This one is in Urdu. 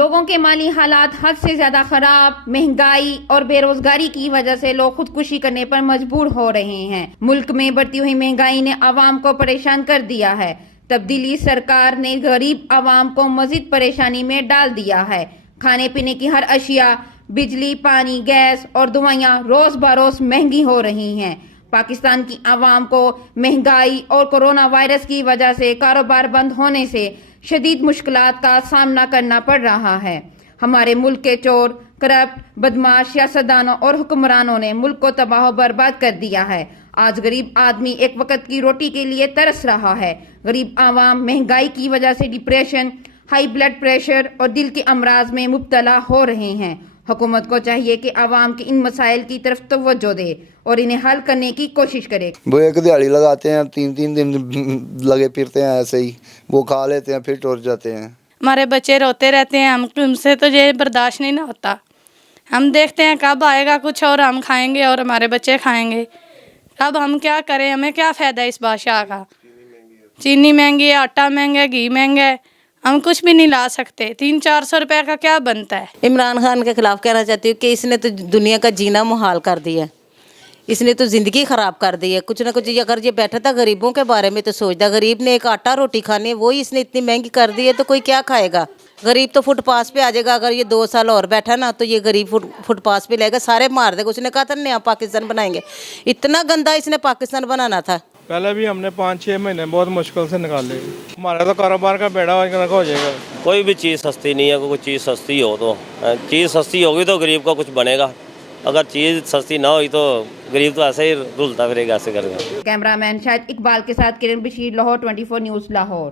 لوگوں کے مالی حالات حد سے زیادہ خراب، مہنگائی اور بے روزگاری کی وجہ سے لوگ خودکشی کرنے پر مجبور ہو رہے ہیں۔ ملک میں بڑھتی ہوئی مہنگائی نے عوام کو پریشان کر دیا ہے۔ تبدیلی سرکار نے غریب عوام کو مزید پریشانی میں ڈال دیا ہے۔ کھانے پینے کی ہر اشیاء، بجلی، پانی، گیس اور دوائیاں روز بروز مہنگی ہو رہی ہیں۔ پاکستان کی عوام کو مہنگائی اور کورونا وائرس کی وجہ سے کاروبار بند ہونے سے شدید مشکلات کا سامنا کرنا پڑ رہا ہے۔ ہمارے ملک کے چور، کرپٹ، بدماش سیاستدانوں اور حکمرانوں نے ملک کو تباہ و برباد کر دیا ہے۔ آج غریب آدمی ایک وقت کی روٹی کے لیے ترس رہا ہے۔ غریب عوام مہنگائی کی وجہ سے ڈپریشن، ہائی بلڈ پریشر اور دل کے امراض میں مبتلا ہو رہے ہیں۔ حکومت کو چاہیے کہ عوام کے ان مسائل کی طرف توجہ دے اور انہیں حل کرنے کی کوشش کرے۔ وہ ایک دیہڑی لگاتے ہیں، 3 دن لگے پھرتے ہیں ایسے ہی، وہ کھا لیتے ہیں پھر ٹور جاتے ہیں۔ ہمارے بچے روتے رہتے ہیں، ہم سے تو یہ برداشت نہیں نہ ہوتا۔ ہم دیکھتے ہیں کب آئے گا کچھ اور ہم کھائیں گے اور ہمارے بچے کھائیں گے۔ اب ہم کیا کریں، ہمیں کیا فائدہ اس بادشاہ کا؟ چینی مہنگی ہے، آٹا مہنگا ہے، گھی مہنگا ہے، ہم کچھ بھی نہیں لا سکتے۔ 300-400 روپے کا کیا بنتا ہے؟ عمران خان کے خلاف کہنا چاہتی ہوں کہ اس نے تو دنیا کا جینا محال کر دیا ہے، اس نے تو زندگی خراب کر دی ہے۔ کچھ نہ کچھ اگر یہ بیٹھا تھا غریبوں کے بارے میں تو سوچتا، غریب نے ایک آٹا روٹی کھانی ہے، وہی اس نے اتنی مہنگی کر دی ہے تو کوئی کیا کھائے گا؟ غریب تو فٹ پاس پہ آ جائے گا۔ اگر یہ 2 سال اور بیٹھا نا تو یہ غریب فٹ پاس پہ لے گا، سارے مار دے گا۔ اس نے کہا تھا نیا پاکستان بنائیں گے، اتنا گندا اس نے پاکستان بنانا تھا۔ پہلے بھی ہم نے 5-6 مہینے بہت مشکل سے نکالے، ہمارا تو کاروبار کا بیڑا ہو جائے گا۔ کوئی بھی چیز سستی نہیں ہے، کوئی چیز سستی ہو تو چیز سستی ہوگی تو غریب کا کچھ بنے گا، اگر چیز سستی نہ ہوئی تو غریب تو ایسے ہی رولتا پھرے گا، ایسے کرے گا۔ کیمرہ مین شاہد اقبال کے ساتھ کرن بشیر، لاہور 24 نیوز لاہور۔